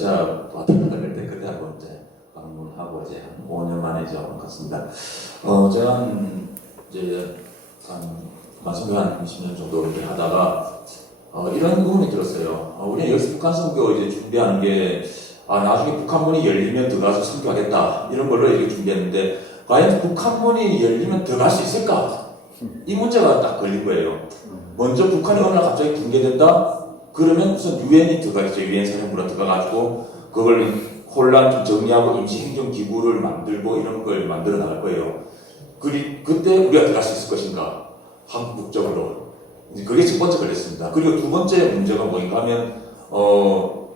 러시아 왔다 갔다 할 때 그때 한번 이제 방문하고 이제 한 5년 만에 이제 갔습니다. 제가 이제 말씀을 한 20년 정도 이렇게 하다가 이런 의문이 들었어요. 우리는 여기서 북한 선교 이제 준비하는 게 나중에 북한문이 열리면 들어가서 선교하겠다 이런 걸로 이렇게 준비했는데 과연 북한문이 열리면 들어갈 수 있을까? 이 문제가 딱 걸린 거예요. 먼저 북한이 어느 날 갑자기 붕괴된다? 그러면 우선 유엔이 들어가겠죠. 유엔 사령부로 들어가가지고 그걸 혼란 좀 정리하고 임시행정기구를 만들고 이런 걸 만들어 나갈 거예요. 그때 우리가 들어갈 수 있을 것인가? 한국적으로. 그게 첫 번째 걸렸습니다. 그리고 두 번째 문제가 뭐인가 하면,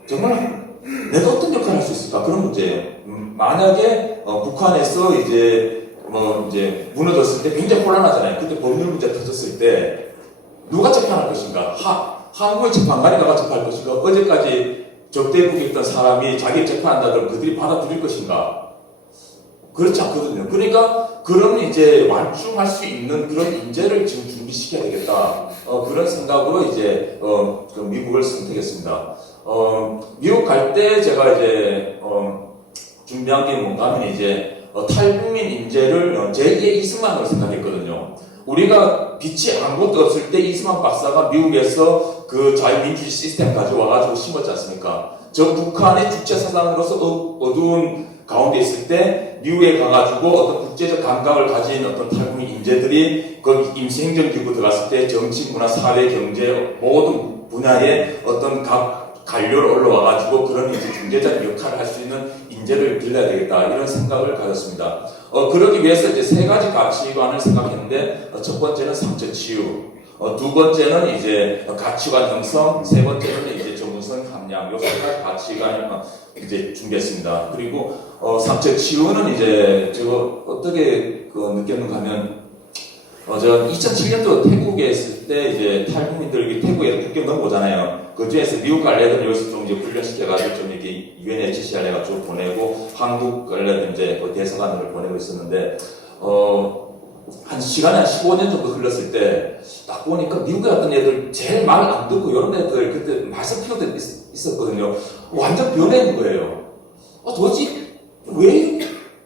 정말 내가 어떤 역할을 할 수 있을까? 그런 문제예요. 만약에, 북한에서 이제 무너졌을 때 굉장히 혼란하잖아요. 그때 법률 문제 터졌을 때, 누가 재판할 것인가? 한국의 재판관이 나가 재판할 것인가? 어제까지 적대국에 있던 사람이 자기를 재판한다더라도 그들이 받아들일 것인가? 그렇지 않거든요. 그러니까 그런 이제 완충할 수 있는 그런 인재를 지금 준비시켜야 되겠다. 그런 생각으로 이제 미국을 선택했습니다. 미국 갈 때 제가 이제 준비한 게 뭔가 하면 이제 탈북민 인재를 제2의 이승만으로 생각했거든요. 우리가 빛이 아무것도 없을 때 이승만 박사가 미국에서 그 자유민주주의 시스템 가져와가지고 심었지 않습니까? 저 북한의 주체사상으로서 어두운 가운데 있을 때 미국에 가가지고 어떤 국제적 감각을 가진 어떤 탈북민 인재들이 거기 임시행정기구 들어갔을 때 정치, 문화, 사회, 경제 모든 분야에 어떤 각 관료로 올라와가지고 그런 이제 중재자 역할을 할 수 있는 인재를 길러야 되겠다 이런 생각을 가졌습니다. 그러기 위해서 이제 세 가지 가치관을 생각했는데 첫 번째는 상처 치유, 두 번째는 이제 가치관 형성, 세 번째는 이제 전문성 함량, 요 세 가지 가치관을 이제 준비했습니다. 그리고 상처 치유는 이제 제가 어떻게 느꼈는가 하면 제가 2007년도 태국에 있을 때 이제 탈북민들 태국에 6개월 넘어오잖아요. 그 중에서 미국 갈래든 여기서 좀 이제 훈련시켜가지고 좀 이렇게 UNHCR 해가지고 보내고 한국 갈래든 이제 대사관으로 보내고 있었는데 한 시간에 한 15년 정도 흘렀을 때 딱 보니까 미국에 왔던 애들 제일 말 안 듣고 이런 애들 그때 말썽 피우던 있었거든요. 완전 변해 있는 거예요. 도대체 왜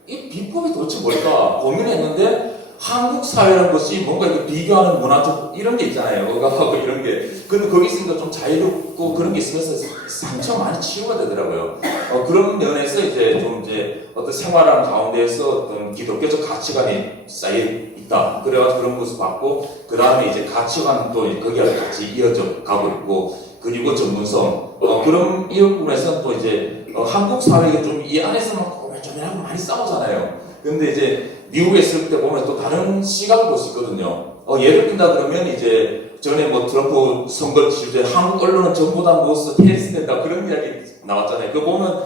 이 비법이 도대체 뭘까 고민했는데 한국 사회라는 것이 뭔가 이렇게 비교하는 문화적 이런 게 있잖아요. 억압하고 이런 게. 근데 거기 있으니까 좀 자유롭고 그런 게 있으면서 상처가 많이 치유가 되더라고요. 그런 면에서 이제 좀 이제 어떤 생활하는 가운데에서 어떤 기독교적 가치관이 쌓여 있다. 그래가지고 그런 것을 봤고, 그 다음에 이제 가치관도 거기와 같이 이어져 가고 있고, 그리고 전문성. 그런 이 부분에서 또 이제 한국 사회가 좀 이 안에서만 고민하고 많이 싸우잖아요. 근데 이제 미국에 있을 때 보면 또 다른 시각을 볼 수 있거든요. 예를 든다 그러면 이제 전에 트럼프 선거 지지율 한국 언론은 전부 다 무엇을 테니스 된다 그런 이야기 나왔잖아요. 그거 보면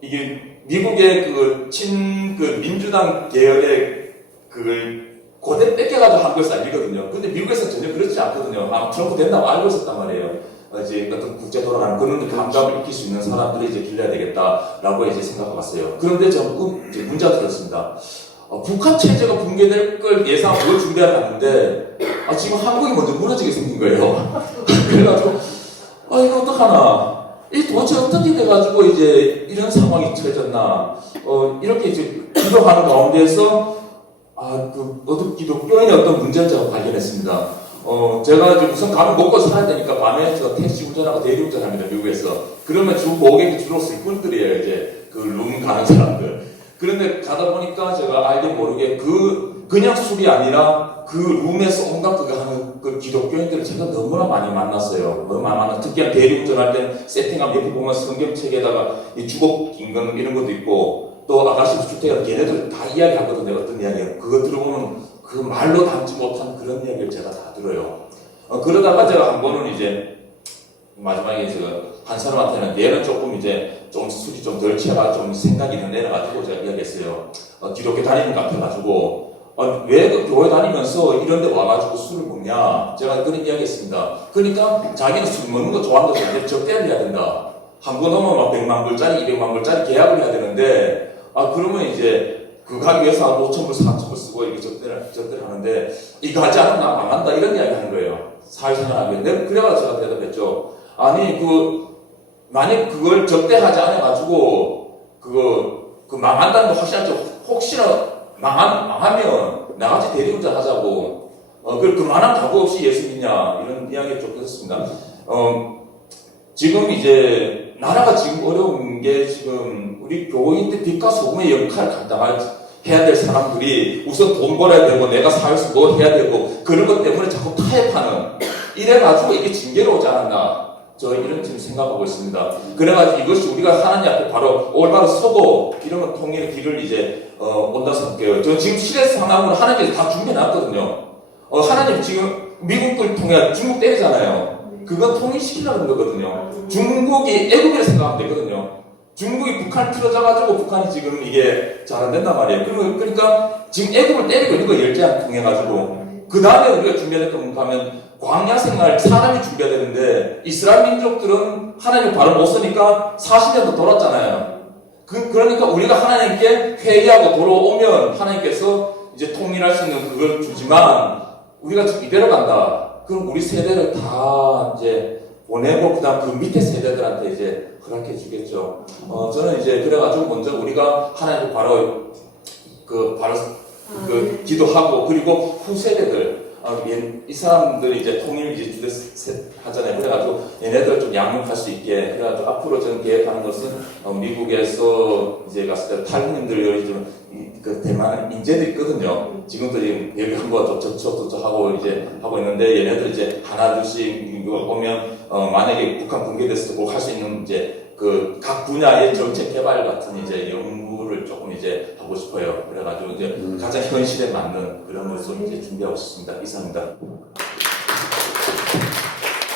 이게 미국의 민주당 계열의 그걸 고대 뺏겨가지고 한국에서 알리거든요. 근데 미국에서는 전혀 그렇지 않거든요. 트럼프 된다고 알고 있었단 말이에요. 이제 어떤 국제 돌아가는 그런 감각을 익힐 수 있는 사람들이 이제 길러야 되겠다라고 이제 생각해봤어요. 그런데 조금 이제 문제가 들었습니다. 북한 체제가 붕괴될 걸 예상하고 준비하러 갔는데 지금 한국이 먼저 무너지게 생긴 거예요. 그래가지고 이거 어떡하나 이 도대체 어떻게 돼가지고 이제 이런 상황이 처해졌나 이렇게 이제 기도하는 가운데에서 기독교인의 어떤 문제를 제가 발견했습니다. 제가 이제 우선 가면 먹고 살아야 되니까 밤에 저 택시 운전하고 대리 운전합니다, 미국에서. 그러면 주 고객이 주로 스쿨들이에요, 이제. 룸 가는 사람들. 그런데 가다 보니까 제가 알게 모르게 그냥 술이 아니라 그 룸에서 온갖 그거 하는 그 기독교인들을 제가 너무나 많이 만났어요. 너무 많이 만났어요. 특히 대리 운전할 때는 세팅하면 옆에 보면 성경책에다가 이 주곡 임금 이런 것도 있고 또 아가씨 주택에 걔네들 다 이야기하거든요, 어떤 이야기예요. 그거 들어보면 그 말로 담지 못한 그런 이야기를 제가 다 들어요. 그러다가 제가 한 번은 이제 마지막에 제가 한 사람한테는 얘는 조금 이제 좀 술이 좀 덜 취해가 좀 생각이 더 내려가지고 제가 이야기했어요. 기독교 다니는 것 같아가지고 왜 그 교회 다니면서 이런 데 와가지고 술을 먹냐 제가 그런 이야기했습니다. 그러니까 자기는 술 먹는 거 좋아한다고 적대를 해야 된다. 한 번 오면 막 100만 불짜리 200만 불짜리 계약을 해야 되는데 그러면 이제 그거 하기 위해서 한 5,000불, 4,000불 쓰고 이렇게 적대를 하는데 이거 하지 않으면 나 망한다 이런 이야기 하는 거예요. 사회생활 하면. 내가 그래가지고 제가 대답했죠. 아니 만약 그걸 적대하지 않아가지고 그 망한다는 거 확실하죠. 혹시나 망하면 나같이 대리운전 하자고 그만한 각오 없이 예수 믿냐 이런 이야기를 좀 했습니다. 지금 이제 나라가 지금 어려운 게 지금 우리 교인들 빛과 소금의 역할을 해야 될 사람들이 우선 돈 벌어야 되고 내가 사회에서 뭐 해야 되고 그런 것 때문에 자꾸 타협하는 이래가지고 이게 징계로 오지 않았나 저 이런 지금 생각하고 있습니다. 그래가지고 이것이 우리가 하나님 앞에 바로 올바로 서고 이런 통일의 길을 이제 온다 생각해요. 저 지금 시대 상황으로 하나님께서 다 준비해놨거든요. 하나님 지금 미국을 통해 중국 때리잖아요. 그건 통일시키려는 거거든요. 중국이 애국이라 생각하면 되거든요. 중국이 북한을 틀어져가지고 북한이 지금 이게 잘 안 된단 말이에요. 그러니까 지금 애국을 때리고 있는 거 열제안 통해가지고 그 다음에 우리가 준비해야 될 건 하면 광야 생활 사람이 준비해야 되는데 이스라엘 민족들은 하나님을 바로 못 쓰니까 40년도 돌았잖아요. 그러니까 우리가 하나님께 회의하고 돌아오면 하나님께서 이제 통일할 수 있는 그걸 주지만 우리가 지금 이대로 간다. 그럼 우리 세대를 다 이제 보내고 그다음 그 밑에 세대들한테 이제 허락해 주겠죠. 저는 이제 그래가지고 먼저 우리가 하나님 바로 기도하고 그리고 후세대들 이 사람들이 이제 통일 이제 하잖아요. 그래가지고 얘네들 좀 양육할 수 있게 그래가지고 앞으로 저는 계획하는 것은 미국에서 이제 갔을 때 탈북민들 여기 그 대만 인재들이 있거든요. 지금도 지금 여기 한번 접촉하고 이제 하고 있는데 얘네들 이제 하나둘씩 오면 만약에 북한 붕괴됐을 때 꼭 할 수 있는 이제 그 각 분야의 정책 개발 같은 이제 연구를 조금 이제 하고 싶어요. 그래가지고 이제 가장 현실에 맞는 그런 것을 이제 준비하고 싶습니다. 이상입니다.